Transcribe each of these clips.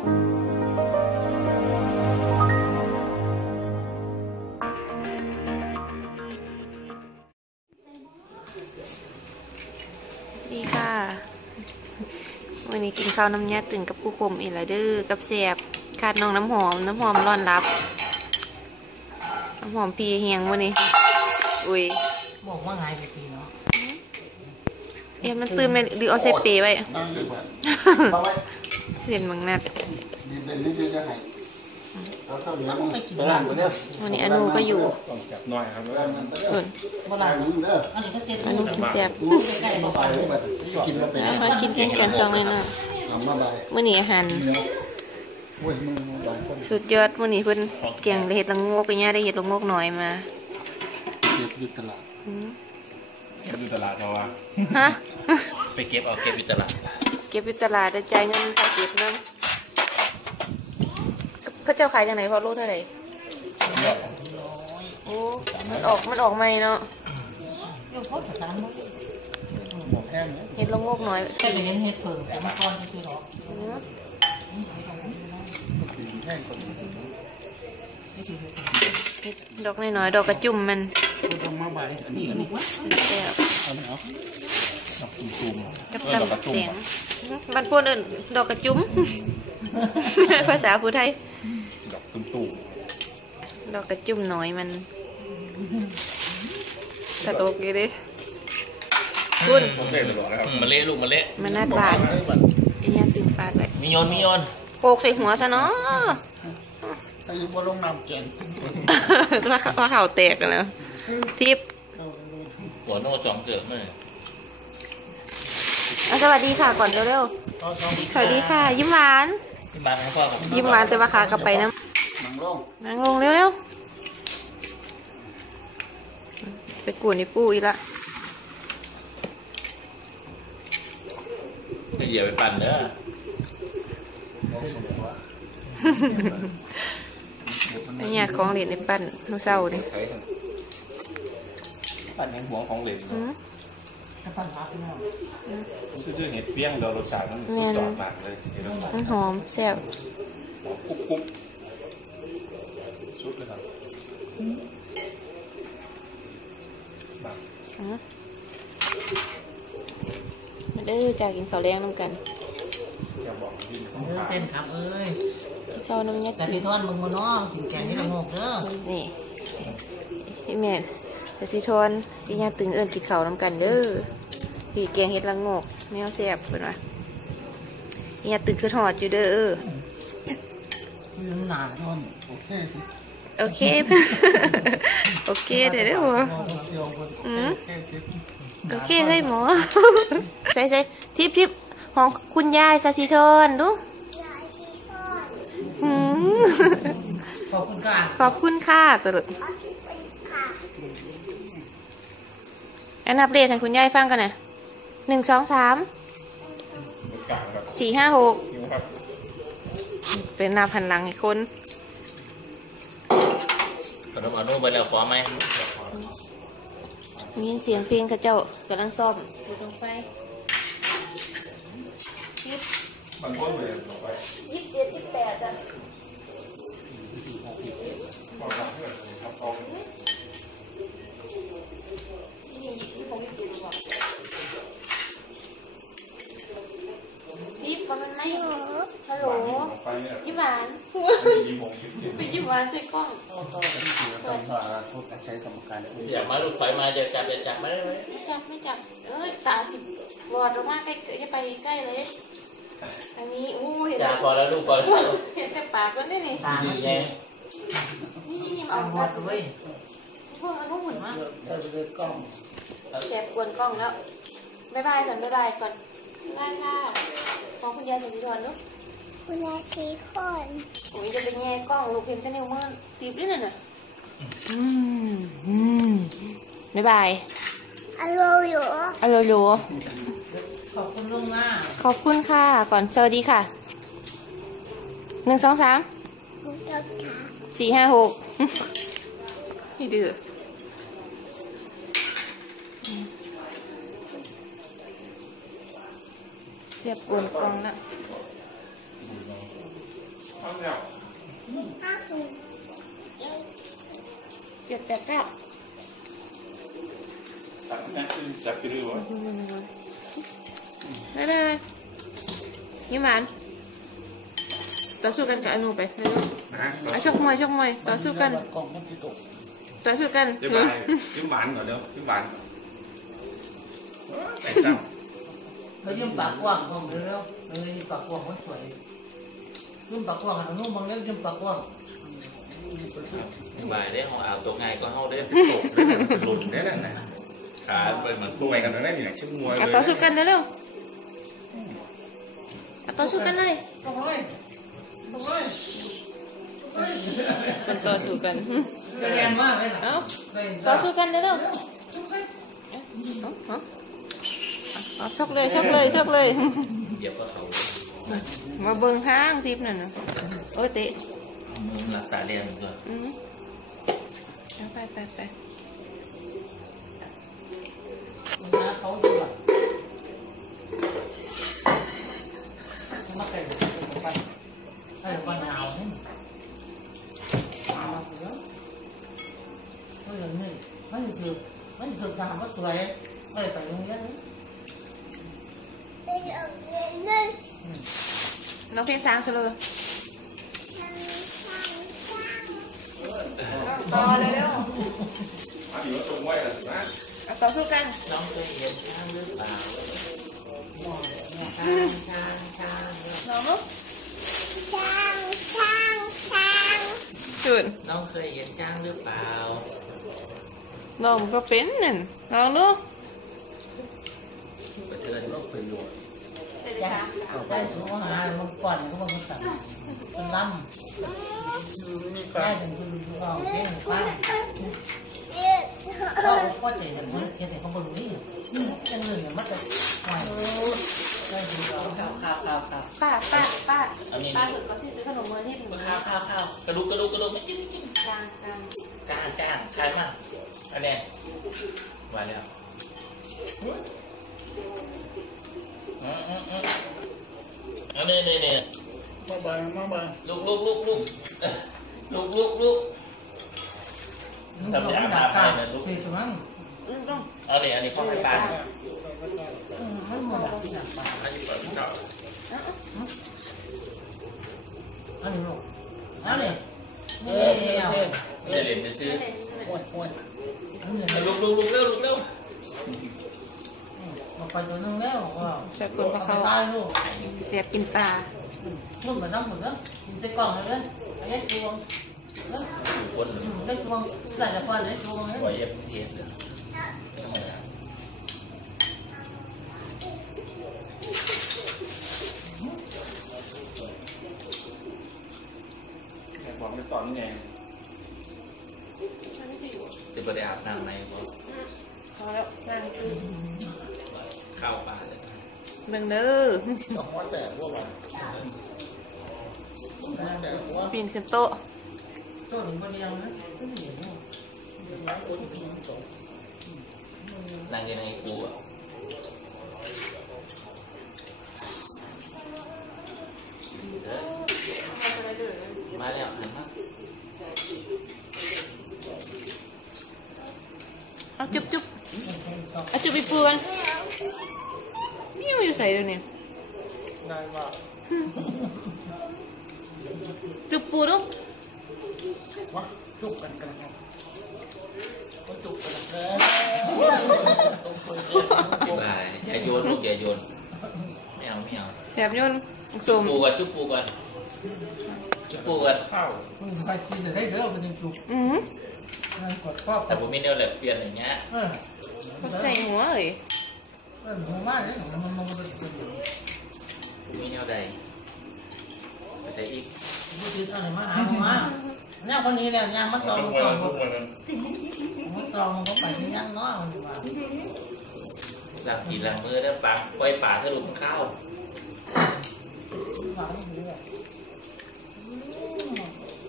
ดีค่ะวันนี้กินข้าวน้ำยาตึงกับผู้คมอีกแล้วเด้อกับแสบขาดน้องน้ำหอมน้ำหอมร้อนรับ น้ำหอมพีเฮียงวันนี้อุ้ยบอกว่าไงไปตีเนาะเอ๊ะมันตื่นไหมหรือเอาใส่เปรย์ไว้ นั่งดีกว่าเรียนมังนัดดีเป็นนี่จะจะให้แล้วก็เหลือมันไปกินไปล้างตัวเนี้ยวันนี้อนูก็อยู่ต้องจับหน่อยครับล้างมันไปเด้ส่อวนโบราล้าณงมันเด้ออันนี้ก็เจ็ดอนูกินแจบรู้ไปเลยแบบกินแล้วเป็นแล้วมากินกันกันจองเลยนะทำมาใบมื่อนี้อาหารเนื้อโอ้ยมึงหลายคนสุดยอดมื่อนี้เพิ่นแกงเห็ดละโงกอย่างเงี้ยได้เห็ดละโงกหน่อยมาเก็บอยู่ตลาดอืมเก็บอยู่ตลาดเราอะฮะไปเก็บเอาเก็บอยู่ตลาด เก็บอยู่ตลาดได้จ่ายเงินค่าเก็บน้ำเขาเจ้าขายจังไหนพอรู้เท่าไหร่โอ้มันออกมันออกใหมเนาะเห็ดละโงกหน่อยแค่เห็นเห็ดเพิ่งแต่มาก่อนจะซื้อหรอกอืมกินแห้งคนเห็ดอกน้อยๆดอกกระจุ่มมันคุณทำมาใบอันนี้อันนี้ แซ่บเอาไม่เอาดอกตุ่มกับตำแตงบ้านพูดอื่นดอกกระจุ่มภาษาผู้ไทยๆดอกตุ่มตุ่มดอกกระจุ่มน้อยมันกระโตกอยู่ดิคุณผมเล่นตลอดนะครับมาเละลูกมาเละมันน่าบาดไอ้ยาตื่นปาดไว้มีโยนมีโยนโปกใส่หัวซะเนาะถ้าอยู่บนลงน้ำแกงว่าเขาว่าเขาแตกกันแล้วทิพย์หัวโน่จองเกิดมั้ย เอาสวัสดีค่ะก่อนเร็วๆสวัสดีค่ะ ยิ้มหวานที่บ้านของพ่อผมยิ้มหวานแต่ว่าขากลับไปนะหนังลงนั่งลงเร็วๆไปกวนในปูอีกละไม่เหยียบไปปั่นเด้อไอ้ญาติของเหรียญในปั้นน้องเศร้านี่ปั่นยังหัวของเหลวอื มถ้าฟันรักเนาะมันคือเห็ดเปี้ยงเรารสชาติมันสุดยอดมากเลยเห็ดน้ำมันมันหอมแซ่บคุกคุกสุดเลยครับมาอืมมาเด้อจากกินข้าวแรงน้ำกันอย่าบอกกินของเออขาเป็นครับเอ้ยกินข้าวน้ำยัดสาธิตอนมึงมาเนาะกินแกงที่ละโงกเด้อนี่พี่แม่ แต่สิทอนพี่ญาติตึงเอิญกินข้าวน้ำกันเด้อพี่แกงเห็ดละโงกแมวแซ่บเป็นว่าพี่ญาติตึงคือหอดอยู่เด้อลืมหนาต้นโอเคโอเคโอเคเดี๋ยวเดี๋ยวโยงคนโอเคโอเคโอเคเลยหมอใส่ใส่ทิปทิปของคุณยายสาธิทอนดูหืมขอบคุณค่ะขอบคุณค่ะตลอด อันนับเลขให้คุณยายฟังกันนะหนึ่งสองสามกลางครับสี่ห้าหกนิ้วครับเป็นนับหันหลังให้คนขนมอนุไปแล้วขอไหมมีเสียงเพลงเข้าเจ้ากำลังซ่อมดูตรงไฟมันพ้นเลยต่อไปยี่สิบเจ็ดยี่สิบแปดจ้ะ ครับเอา รีบก่อนมันไหมฮัลโหล ไปเนี่ย ยี่หวาน ยี่โมงยี่สิบ ไปยี่หวานใส่กล้อง ทำผ่าทุกใช้กรรมการ อยากมาลูกไฟมาจะจับจะจับไม่ได้ไหมไม่จับไม่จับ เอ้ยตาสิบวอดออกมาใกล้จะไปใกล้เลยอันนี้อู้เห็นจ่าพอแล้วลูกพอแล้วเห็นแต่ปากมันได้นี่ตาดีมันไงนี่นี่เอาเอาหมวัดดเลยพวกมันต้องหมุนมากได้ไปเลยกล้องแสบกวนกล้องแล้วบ๊ายบายสันบ๊ายบายก่อนบ๊ายบายค่ะของคุณยายสันติธรลูกคุณยายสีคนโอ้ยจะเป็นแง่กล้องลูกเห็นแต่นิ้วมือตีบด้วยน่ะน่ะอืมอืม บ๊ายบายอโลอยู่อะโลโลขอบคุณล่วงหน้า ขอบคุณค่ะ ก่อนสวัสดีค่ะหนึ่งสองสามคุณเจ้าขาสี่ห้าหกพี่ดื้อเสียบกวนกล้องแล้ว เอาแล้วห้าหกเจ็ดแปดเก้าตัดนะคือจับกระดูกวะได้ได้ยิ้มหวานต่อสู้กันกับไอ้หนูไปเร็วนะๆอะชกมวยชกมวยต่อสู้กันกล่องมันติดตกต่อสู้กันเดี๋ยวไปยิ้มหวานก่อนเดี๋ยวยิ้มหวานไปซ้มายืมปากกว้างผมเร็วๆเลยปากกว้างมันสวยยืมปากกว้างอันนู้นมองเล่นยืมปากกว้าง บายได้ของเอาตัวไงก็เข้าได้ตกหลุดได้แล้วนะขาเป็นเหมือนำตัวกันได้นี่แหละชื่อมวยเลยต่อสู้กันเร็วๆอะต่อสู้กันเลยมันต่อสู้กันจะแรงมากไหมล่ะเอ้าต่อสู้กันเร็วๆเอาเอาเอาชกเลยชกเลยชกเลยมาเบิ่งทางทิพย์นั่นนะโอ้ยเตะ มือรักษาเรียนด้วยอื ต่อเลยเร็วมาถือว่าตรงไว้แล้วนะเอาต่อสู้กันน้องเคยเห็นช้างหรือเปล่าช้างช้างช้างน้องลูกทางทางทางจุดน้องเคยเห็นช้างหรือเปล่าน้องก็เป็นนั่นน้องลูกประเทินโลกประโยชน์ ได้สูงหามันก่อนก็มันสั่งเป็นลำได้ถึงคุณเราเพ่งฟ้าเย็ดเขาก็ใจกันมันเห็นแต่เขาบนนี้จะเงินเนี่ยมันจะหายได้ถึงเราข้าวข้าวข้าวข้าวป้าป้าป้าอันนี้ป้าถึงก็ซื้อขนมมือที่หนูข้าวข้าวข้าวกระดูกกระดูกกระดูกไม่จิ้มไม่จิ้มกลางกลางก้างก้างคลายมากอันนี้มาแล้ว อืมอืมอืมอันนี้นี่นี่มาบ้างมาบ้างลูกลูกลูกลูกลูกลูกลูกทำอย่างนั้นการเสียสมังอืมต้องเอาเนี่ยอันนี้พ่อให้ปานมันหมดแล้วอย่างป่าอันนี้เปิดเก่าอันนี้ลูกอันนี้นี่เอาจะเรียนจะซื้อปวดปวดอันนี้ลูกลูกลูกเร็วลูกเร็ว มาไปตัวนึงแล้วว้าวแบบคนพะเขาตายลูกเจ็บกินปลาลูกเหมือนน้ำหมดแล้วจะกล่องเลยไอ้ตัวแล้วอยู่คนไอ้ตัวหลายคนไอ้ตัวหัวเย็บเทียนบอกไม่ตอนนี้ไงจะไปได้อาบน้ำไหมเพราะพอแล้วนั่งคือ ข้าวปลาเลยเบิ่งเด้อสองวันแต่พวกมันแต่ว่าปีนขึ้นโต๊ะตัวหนึ่งคนเดียวนะนั่งยังไงกูอะมาแล้วหันมเอาจุ๊บจุ๊บเอาจุ๊บไปปูกัน ใส่เลยเนี่ยนานมากจุ๊บปูดูว่าจุกกันกันครับจุกกันเลยบ๊ายบายอย่าโยนลูกอย่าโยนไม่เอาไม่เอาแถบยนต์สจุ๊บมปูก่อนจุ๊บปูก่อนจุ๊บปูก่อนข้าวใครกินจะได้เยอะมันยังจุกอืมนั่นกดครอบแต่ผมมีแนวแหลกเปลี่ยนอย่างเงี้ยเออเข้าใจหัวเอ้ย เออหัวมากเลยมันมันมันมีแนวใดไปใส่อีกมันกินอะไรมาหามาเนี่ยคนนี้แล้วยังมาสองต้องมามวยสองต้องมันมาสองมันก็ไปที่ยังน้อยมันอยู่ว่าหลังกี่หลังมือแล้วปลาปล่อยป่าทะลุข้าวหวังอยู่เลย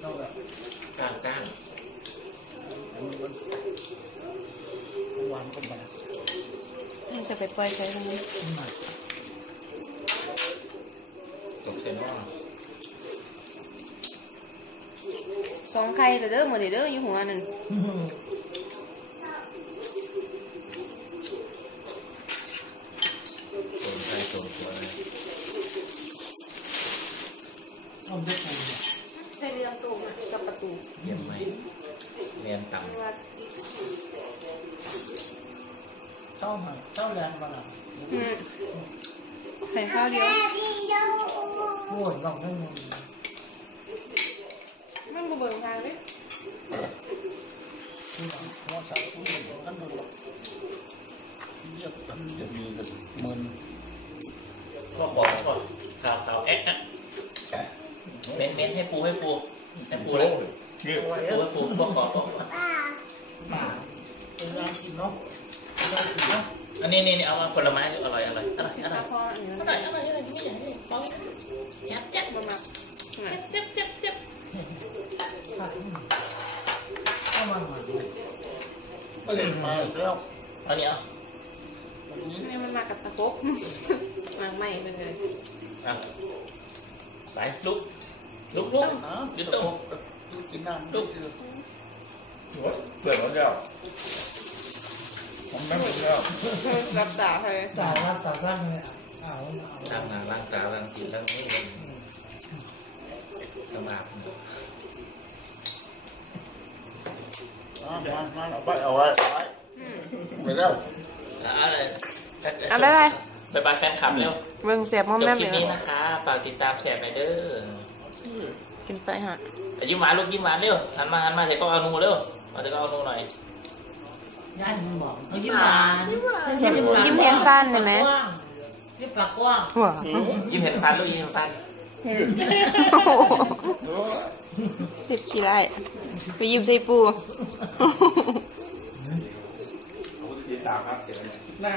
เราแบบก้างก้างวันก็แบบ มันจะไปปล่อยใส่ตรงนี้ตกเส้นว่าสองไข่เด้อเหมือนเด้ออยู่หัวนั่นเรียนไหมเรียนต่ำ ก็ขอก่อนข่าวข่าวแอ๊กนะเม้นเม้นให้ปูให้ปูให้ปูแล้วนี่ปูให้ปูก็ขอขอมาเป็นงานกินเนาะ อันนี้นี่เอามาผลไม้อร่อยอร่อยอร่อยอร่อยพออันนี้อร่อยอร่อยอร่อยไม่ใหญ่เลยป้องแจ๊บแจ๊บบ่มักน่ะแจ๊บแจ๊บแจ๊บเอามาหน่อยก็เลยมาแล้วเอานี่เอาวันนี้นี่มันมากับตะคบมากใหม่ไปเลยเอาไปลุกลุกลุกนะยืนตรงกินน้ำลูกคือเปิดแล้วเจ้า ผมไม่เป็นแล้วรับตาให้จ่ายรับจ่ายรับเลยเอาเอาล้างหน้าล้างตาล้างกินล้างนี่มันสมาธิมามาเอาไปเอาไว้ไว้ไปแล้วเอาเลยอะบ๊ายบายบ๊ายบายแฟนคลับเร็วเบิ่งแซ่บมอมจบแม่มคลิเลปยนี้นะคะฝากติดตามแชร์ไปเด้อ กินไปฮะยิ้มหวานลูกยิ้มหวานเร็วหันมาหันมาใส่ก็เอานูเร็วมาใส่ก็เอานูหน่อย ย่านมึงบอกเขายิ้มหวานยิ้มเห็นฟันได้ไหมยิ้มปากกว้างหัวยิ้มเห็นฟันลูกยิ้มเห็นฟันเจ็บขี้ไรไปยิ้มใส่ปูผมจะติดตามครับเดี๋ยวนะหน้า